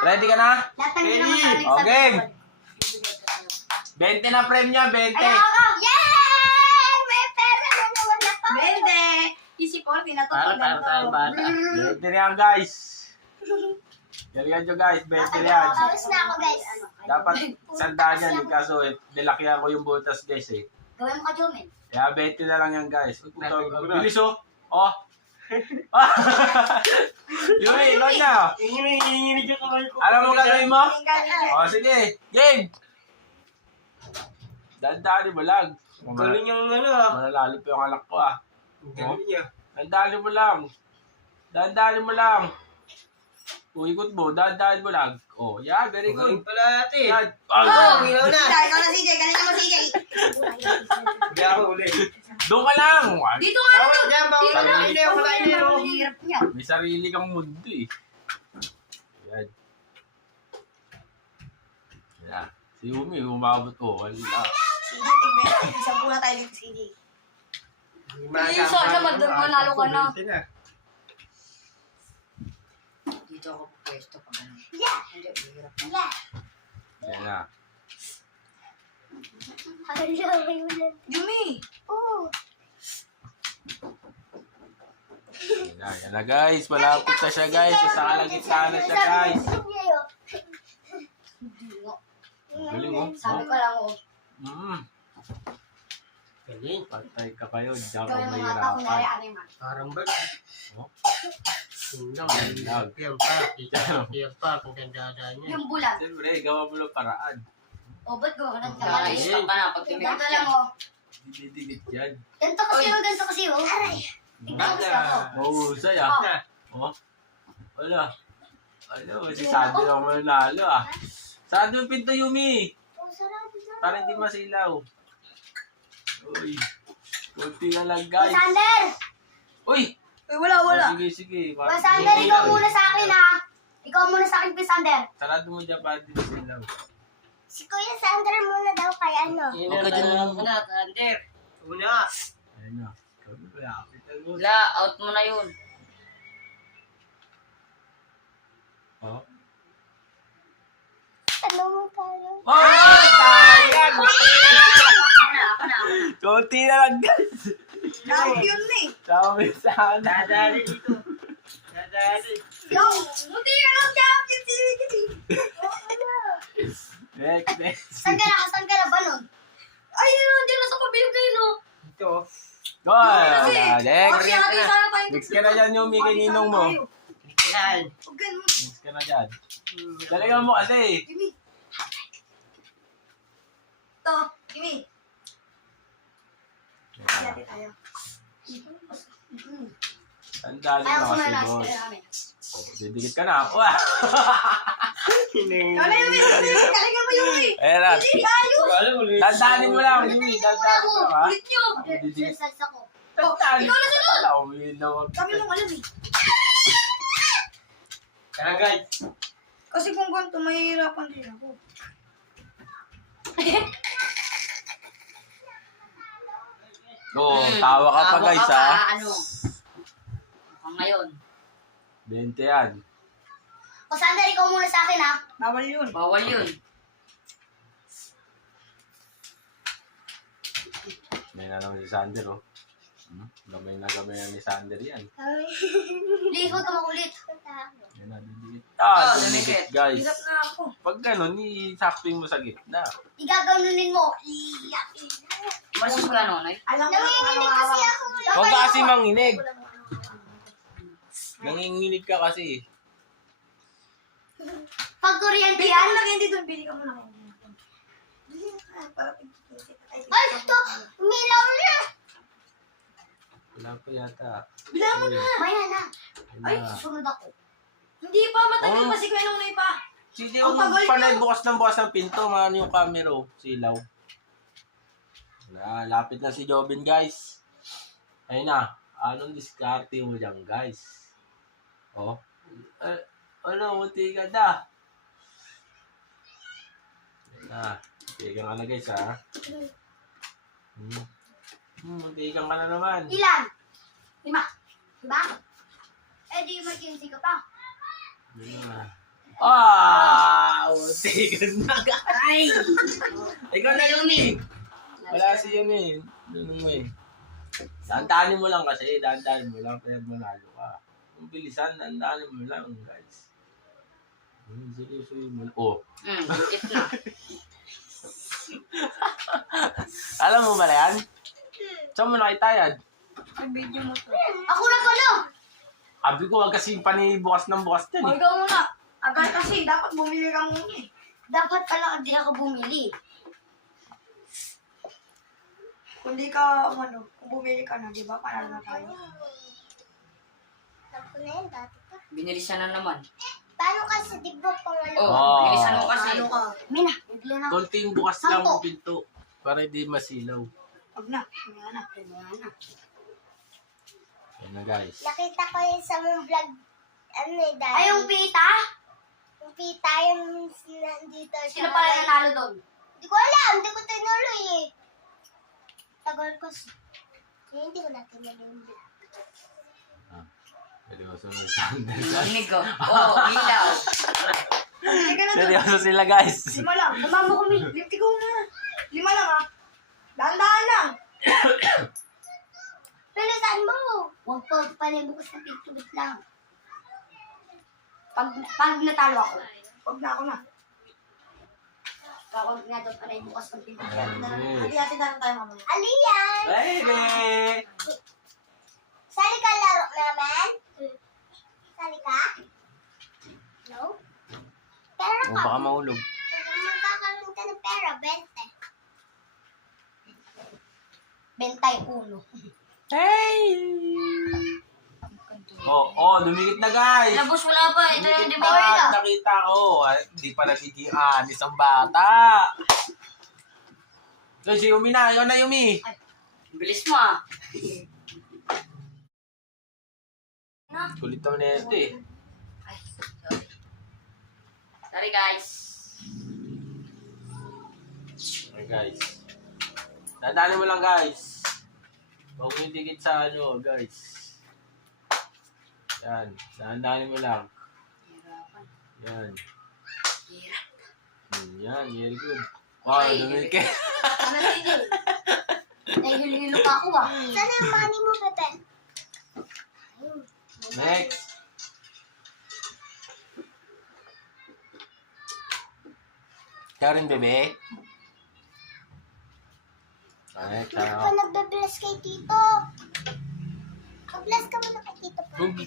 Ready ka na? Lahat ng ginawa sa akin. Okay. 20 na frame niya, 20. Ayaw ako! Yay! May pera na naman na pa! 20! Easy po, pinatupag na Para tayo bata. 20 na yan, guys. Galingan nyo, guys. 20 na yan. Tapos na ako, guys. Dapat sandaan yan. Kaso, nilakyan ko yung butas, guys, eh. Gawin mo ka, Jomen. Kaya 20 na lang yan, guys. Bilis, oh. Oh. Yumi, ikaw na. Nanginginig ako kayo ko. Alam mo gagawin mo? O, sige. Game! Dandali mo lang. Galing yung ano ah. Malalalim pa yung alak ko, ah. Galing niya. Dandali mo lang. Dandali mo lang. Uikot mo, dandali mo lang. Oh, yeah, very good. Galing pala ate. Yan. Oh! Ilaw na. Ikaw na CJ, galing mo CJ! Hindi ako uli. Doon ka lang. Dito nga Bawal dyan, bawal Sarili. na. Ilaw, wala ilaw. Ang hirap niya. May sarili kang mundo, eh. Yan. Yan. Si Umi, umabot ko. Wala. CJ, tignan. Isang puna tayo dito CJ. Yung isa, manalo ka na. Dito ako pwesto pa ganun. Yeah! Hindi, hirap na. Yeah! Yan na. Hello, Raymond. Yumi! Oh! Yan na, guys. Malapit na siya, guys. Isa kalagitnaan na siya, guys. Galing, oh. Sabi ko lang, oh. Galing. Patay ka kayo. Diyan ko Ikaw yung mga tao, kunwari, mahirapan. ano yung man. Parang bag. Oh. Tingnan. Tingnan. Yan pa. Yan pa. Kung ganda-ganda niya. Yung bulan. Siyempre, gawa mo ng paraan. O, ba't gawa ka ng Galing. kamali? Stop ka na, pag tumigil lang, oh. Dididikit yan. Ganito kasi Oy. oh, ganito kasi oh. Aray! Mahusay, ah. Oh. Wala. Ano, si Sado lang manalo, ah. Sado yung pinto, Yumi. Oh, sarap, sarap. Para hindi masilaw. Uy. Kunti na lang, Oh, guys. Sander! Uy! Uy, wala, wala. Oh, sige, sige. Oh, Sander, ikaw muna sa akin ha. Ikaw muna sa akin, Sander. Sarado mo dyan para hindi masilaw. Si Kuya Sander muna daw kay ano. Huwag ka dyan muna, Thunder. Una. Ayun na. Kami wala. Wala, out mo na yun. Oh. Ano mo tayo? Oh! Sayang! Ako na. Kunti na lang, guys. Dahil yun na eh. Sabi sana. Dadali dito. Dadali. Yo, muti ka lang champion si CJ. Next. Saan ka na? Saan ka na ba nun? Ayun, nandiyan na sa kabilang kayo, no? Ito. Go! Next. Kasi natin sana tayo. Next ka na dyan, Yumi, kay ninong mo. Yan. Huwag ganun. Next ka na dyan. Talagang mo kasi. Kimi. Ito, Kimi. Dati tayo. Tandaan Ayaw mo ko kasi, na boss. Kaya namin. Didikit ka na. Wow! Kala yung galingan mo yung Ayan na. Hindi, ayos. Alam mo, Luis. Dandanin mo lang, Yumi. Dandanin mo, ha? Ulit nyo. Didikit. Salsa ko. Dandanin. Ikaw na sunod. Wala, umilaw. Kami lang alam eh. Tara guys. Kasi kung ganito, mahihirapan din ako. Oo, tawa ka pa, guys, ha? Ano? Ngayon. 20 yan. O Sander, ikaw muna sa akin ha. Bawal yun. Bawal yun. May na naman si Sander, oh. Gamay na ni Sander yan. Please, huwag ka makulit. Yan na, didikit. Oh, Didikit, guys. Hirap na ako. Pag ganun, isakting mo sa gitna. Igaganunin mo. Iyak. Masus ka nonoy. Alam ko lang kung ano Nanginginig kasi awa. ako. Huwag ka kasi manginig. Nanginginig ka kasi. Pag kuryente Bili ka yan. muna candy doon. Bili ka muna candy. Bili ka para pagkikita. Ay, ito. Umilaw na. Wala pa yata. Bila mo na. Maya na. Wala. Ay, susunod ako. Hindi pa. Matagal Oh. pa si Kuya Nonay pa. Sige, Ang yung tagal panay nyo. bukas ng pinto, maano yung camera, oh. Silaw. Wala, lapit na si Jobin, guys. Ayun na. Anong diskarte mo dyan, guys? Oh. Ano, munti ka na. Ayun na. Tigang ka na, guys, ha? Tigang ka na naman. Ilan? 5. Diba? Eh, di emergency ka pa. Ayun na. Ah! Second na guys. Ay! Ikaw na Yumi. Wala si Yumi. Yun mo eh. Dandanin mo lang kasi. Dandanin mo lang. Kaya manalo ka. Kung bilisan, dandanin mo lang guys. Seryoso mo lang. Oh. It na. Alam mo ba na yan? Saan mo nakitayad? Video mo to. Ako na pala. Abi ko, wag kasi panibukas ng bukas din O, eh. ikaw muna. Agad kasi, dapat bumili ka muna eh. Dapat pala di ako bumili. Kung di ka, kung bumili ka na, di ba? Panalo na tayo. Ako na yun, dati pa. Binilisan na naman. Paano kasi, di ba, pangalo? Oh, binilisan mo kasi. Panalo ka. Mina, bigla na ako. Konting bukas lang Sampo. ang pinto. Para hindi masilaw. Huwag na. Huwag na. Yan na guys. Nakita ko yun sa mong vlog. Ano eh, dahil? Ay, yung pita? Yung pita, yung nandito. Sino pala nanalo doon? Hindi ko alam. Hindi ko tinuloy eh. Tagal ko. Kaya hindi ko na tinuloy yung vlog. Seryoso na Sander. Rinig ko. Oo, ilaw. Hindi ka na doon. Seryoso sila guys. 5 lang. Umamo kami. Lift ko na. 5 lang ah. Dahan-dahan lang. Pilitan mo. Huwag pa palibukas na pigtubit lang. Pag natalo ako. Huwag na ako na. Ako nga daw palibukas ng pigtubit. Hindi natin tayo mamaya. Aliyan! Baby! Sali ka laro naman? Sali ka? No? Pera O ka. baka mahulog. Magkakaroon ka ng pera, 20. 21. Hey! Dumikit na guys. Labos wala pa. Ito yung Dumikit di ba? na. Nakita ko. Ay, di pa nagiging anis ang bata. So, si Yumi na. Ikaw na Yumi. Bilis mo ah. Kulit naman na ito eh. Ay, sorry. Sorry guys. Okay guys. Tandaan mo lang guys. Huwag mo yung tikit sa ano guys. Yan. Tandaan mo lang. Yan. Yan. Very good. Wow, Ay. dumikit. Ano tigil? Nahihilo pa ako ah. Sana yung money mo, Pepe? Next. Karen, bebe. Ay, Hindi pa nagbe-bless kay Tito. Mag-bless ka muna kay Tito. Ruby.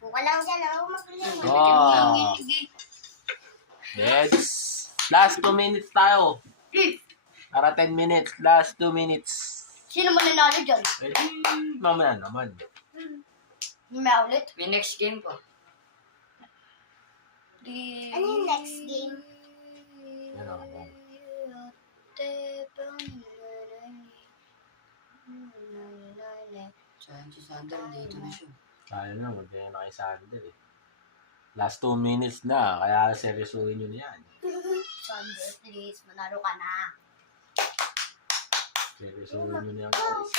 Buka lang dyan, ako mag-bless. Wow. Let's. Last 2 minutes tayo. Para 10 minutes. Last 2 minutes. Sino man nanalo dyan? Eh, di, mamaya naman. May ulit. May next game pa. Ano yung next game? Yan ako. Sayang si Sander, dito na siya. Kaya na, magkaya na kay Sander eh. Last 2 minutes na, kaya seryosuhin nyo na yan. Sander, please, manalo ka na. Seryosuhin nyo na yan guys.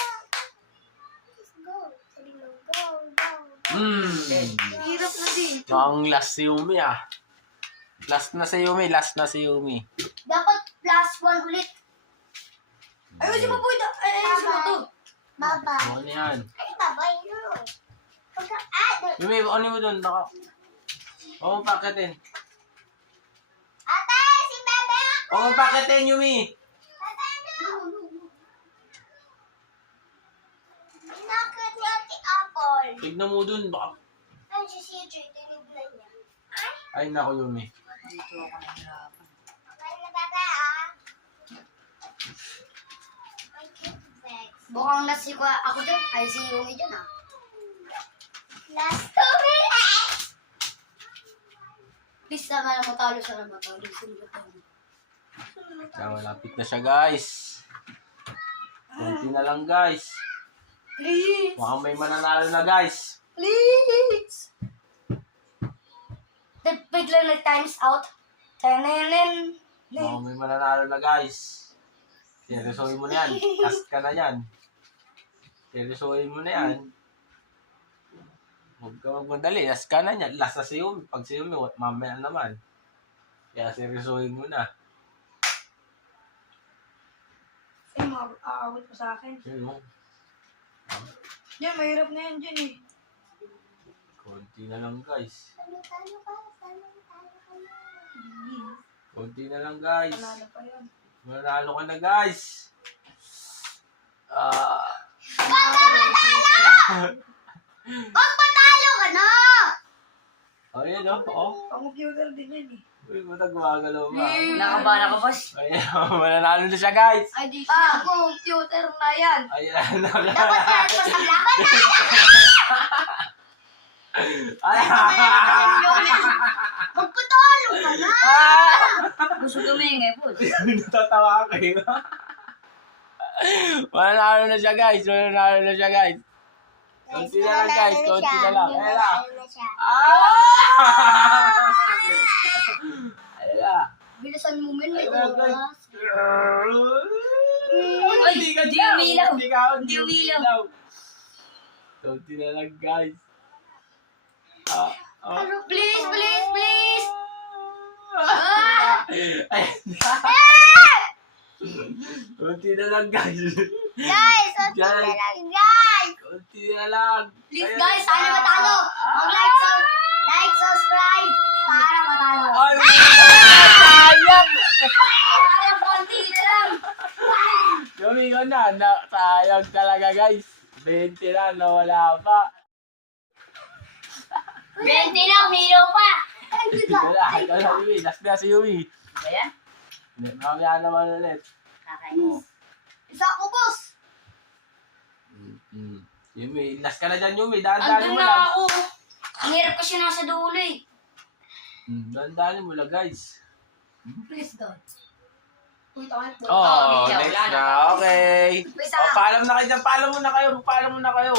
Let's go. Sabi mo, go, go, go. Hirap na din. Ang last si Yumi ah. Last na si Yumi, last na si Yumi. Dapat plus 1 ulit. Ayusin mo po ito. Ayusin mo to. Bye-bye. Ano yan? Ay, bye-bye no. Yumi, ano mo doon? Oo, paketin. Ate, si Bebe! Oo, paketin Yumi. Bebe, no! Inakit ni Ate Apple. Tignan mo doon. Baka... Ay, si CJ, tinignan niya. Ay, naku Yumi. Dito ako nahirapan. Bye na, Bebe, ah. My cute bags. Mukhang nasi ko ako dyan. Ay, si Yumi dyan ah. Last 2 minutes! Please, sana matalo, sana matalo. Sana matalo. Kaya malapit na siya guys. Kunti na lang guys. Please. Mukhang may mananalo na guys. Please. Bigla nag-times out. Tenenen. Mukhang may mananalo na guys. Seryosohin mo na yan. Last ka na yan. Seryosohin mo na yan. Huwag ka magmadali. Last ka na yan. Last na si Yumi. Pag si Yumi, mamaya naman. Kaya seryosohin mo na. Eh, aawit mo sa akin. Yun mo. Yan, mahirap na yan dyan eh. Konti na lang guys. Talo ka na. Konti na lang guys. Panalo pa yun. Manalo ka na guys. Huwag patalo ka na! Oh, yan o. Oh. Pang-computer din yan eh. Uy, buta gumagalaw ka. Nakabahan ako, boss. Ayan, mananalo na siya guys. Ay, di siya. Computer na yan. Ayan, Dapat na ito sa laban na! Magpatalo ka na! Gusto tumingin, boss. Natatawa kayo. Mananalo na siya guys. Mananalo na siya guys. Konti na lang guys. Konti na lang. Ayan na. Ayan na. Bilisan mo men, may Ayan na, guys. oras. Ay, hindi ka di dyan. umilaw. Hindi ka Di umilaw. Konti na lang guys. Please, please, please! Ayan na. Konti na lang guys. Guys, konti na lang, guys! Konti na lang. Please Ayan guys, na. sana matalo! Like, subscribe para matalo. Ay, sayang! Sayang, konti na lang! Lumingon na, sayang talaga guys. 20 na, nawala pa. 20 na, umilaw pa! Wala, wala Yumi. Last na si Yumi. Ba yan? Mamaya naman ulit. Kakainis. Isa ako, boss! Yumi, last ka na dyan Yumi. Dahan-dahan Andun mo na lang. ako! Ang hirap kasi nasa dulo eh. Dahan-dahan mo lang guys. Please don't. Uy, Oh, medyo, next wala na. na. Okay. Isa Oh, lang. paalam na kayo dyan. Paalam muna kayo. Paalam muna kayo.